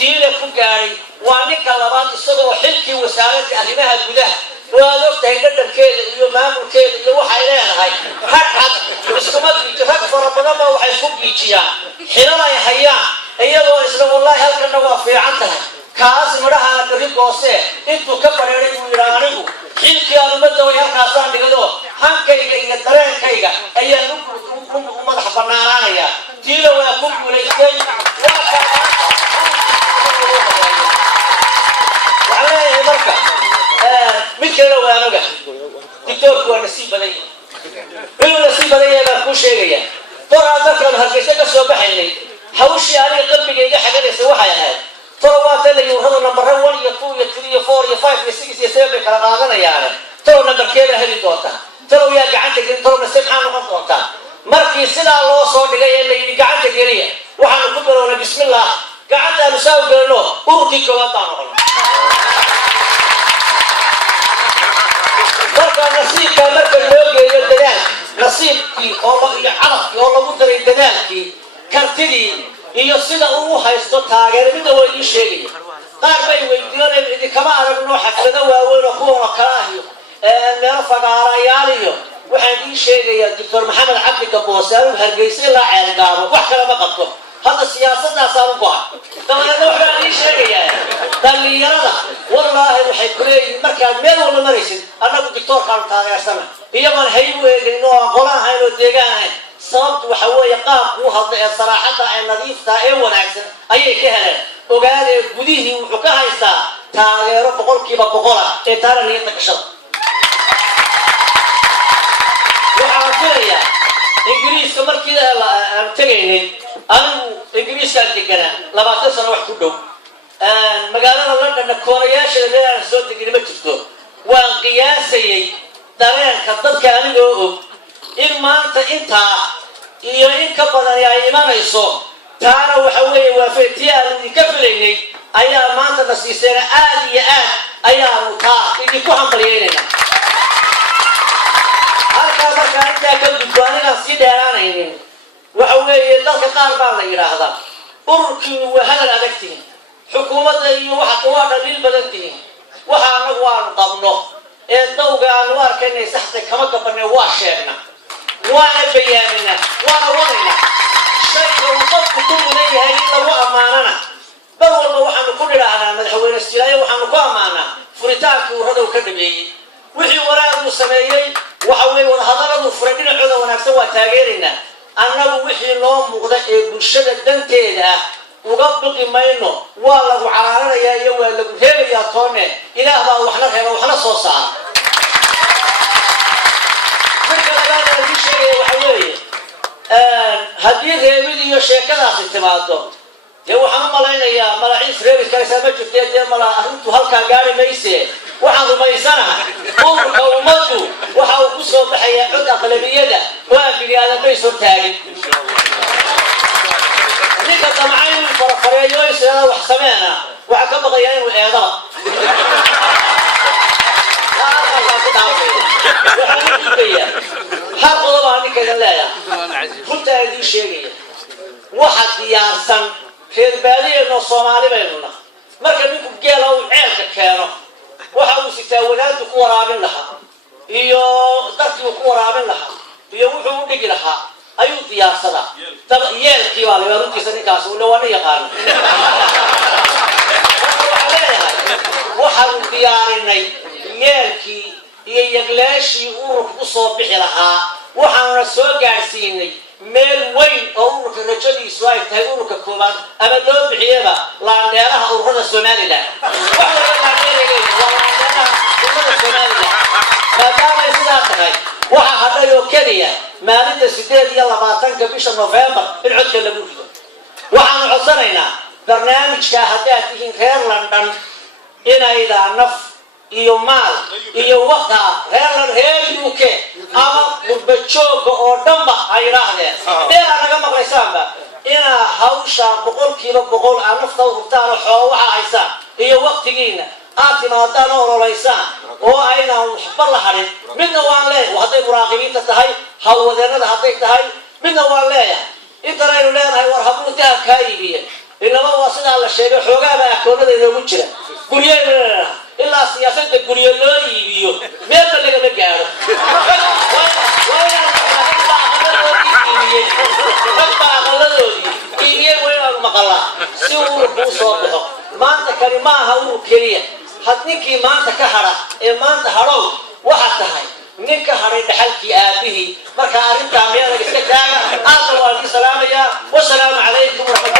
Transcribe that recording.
tiila ku gaaray waa ninka labaad isagoo xilkii wasaaradda arrimaha gudaha waad ogtahay dhadhankeeda iyo maamulkeeda iyo waxay leedahay rag iskuma giijo rag fara badanba waxay isku giijiyaan xilal ay hayaan iyadoo isla wallaahi halkana waa fiican tahay kaas midhaha berri goose intuu ka bareeray buu yidhaa anigu xilkii aan ummadda way halkaasaan dhigado hankayga iyo dareenkayga ayaan u madax bannaanaanayaa tiila waa ku guulaystay waxaan leeyahay marka mid kalena waan oga dictoorku waa nasiib badan yahay inuu nasiib badan yahay baan kuu sheegayaa doraa dadkaan hargeysa ka soo baxaynay hawshii aniga qalbigayga xaganaysa waxay ahayd torowaatan la yurahdo nambara 1 iyo 2 iyo 3 iyo 4 iyo 5 iyo 6 iyo 7 bay kala qaadanayaane toro nambarkeeda heli doonta toro yaa gacanta gelin toro nasiib maxaa noqon doonta markii sidaa loo soo dhigay ee la yidhi gacanta geliya waxaanu ku bilownay bismillah gacantaanu saa u gelino ururkii koowaad baan noqon marka nasiibka marka loo geeyo dadaalki nasiibkii oo iyo calafkii oo lagu daray dadaalkii kartidii iyo sida uu haysto taageerimada way ii sheegaya qaar bay weydiinayaan idinkama aragno xaflado waaweyn oo kuwa kala ah iyo meelo fagaarayaal iyo waxaan ii sheegayaa doctor maxamed cabdi gaboose uu hargeysa ilaa ceelgaabo wax kale ma qabto hadda siyaasaddaasaan u go'an dabadeedna waxbaan ii sheegayaa dhallinyarada wallaahi waxay ku leeyihiin markaad meel walba maraysid annagu doctoorkaanu taageersana iyagoon hayb u eegayn oo aqoon ahayn oo deegaan ahayn sababtu waxa weeye qaabku u hadla ee saraaxadda ee nadiifta ee wanaagsan ayay ka heleen ogaadee gudihii wuxuu ka haystaa taageero 100% ee taana niyadda gashada waxaan filayaa ingiriiska markii aan tegaynay anigu ingiriiskaan deganaa 20 sano wax ku dhow magaalada londonna koonayaasheeda meelaan soo degin ma jirto waan qiyaasayay dareenka dadka anigoo og in maanta intaa iyo in ka badan ay imanayso taana waxa weeye waa feetii aan idinka filaynay ayaa maanta na siiseena aad iyo aad ayaanu taa idinku hambalyeynayna halkaa markaa intaa ka gudbo anigaan sii dheeraanaynin waxa weeye dalka qaar baa la yidhaahdaa ururkiinu waa hadal adag tihin xukuumadda iyo waxa waa dhaliil badan tihin waxa anagu aanu qabno ee dawga aanu arkaynay saxtay kama gabanay waa sheegna وانا بيامنا وانا وضعنا شيء وصفت كل ليه هاي لو اماننا بل والله وحنا كل لنا مدحوين السلايه وحنا كو امانا فريتاك ورده وكدبي وحي وراء السمايين وحوي wadahadaladu furadinacooda wanaagsan waa taageerina annagu wixii loo muuqda ee bulshada danteeda uga baqi mayno waa lagu calaaranayaa iyo waa lagu reebayaa toone ilaah baa waxna reeba waxna soo saar haddii reebid iyo sheekadaasi timaado dee waxaan u malaynayaa malaciis reebid kalaysaa ma jirtee dee mala arrintu halkaa gaari mayse waxaan rumaysanahay ururka ummaddu waxa uu ku soo baxayaa cod aqlabiyada oo aan bini aadan bay soo taagin ninka damcayn inuu farafareeyo isla wax sameena waxa ka baqayaa inuu eedaba hal qodob aan ninkaga leeyahay runta idin sheegaya waxa diyaarsan reer baadiyeedna Soomaali baynu nahay marka ninku geela uu ceelka keeno waxa uu sitaa wadaadu ku waraabin lahaa iyo dadkii ku waraabin lahaa iyo wuxuu u dhigi lahaa ayuu diyaarsadaa daba yeelkii baa la runtiisa ninkaas uu dhawaana yaqaan waxa uu diyaarinay yeelkii iyo yaglaashii ururka u soo bixi lahaa waxaana soo gaarsiinay meel weyn oo ururka rajadiisu ay tahay ururka koobaad ama loo bixiyaba laandheeraha ururada Soomaaliland maadaama ay sidaa tahay waxa hadhay oo keliya maalinta 28 bisha November in codka lagu rido waxaanu codsanaynaa barnaamijka haddaad tihiin reer London inayda naf iyo maal iyo waqa reer UK ama qurbajooga oo dhanba ay raahdeen dheer anaga maqlaysaanba ina hawsha 100% aan nafta u hubtaan oo waxa haysa iyo waqtigiina aad timaadaan oo ololeysaan oo ayna waxba la harin midna waan leeyahay haday muraaqibiinta tahay hawlwadeennada haday tahay midna waan leeyahay inta aynu leenahay war habuutaa ka iibiye إنما وصل على الشيء حوجا ما يكون هذا يروجنا قرية إلا سياسة قرية لا يبيو ما بلغ مجال وين مقالة سووا بوصله ما أنت كلمة هو كريه حتني كي ما أنت كهرة ما أنت هرو واحد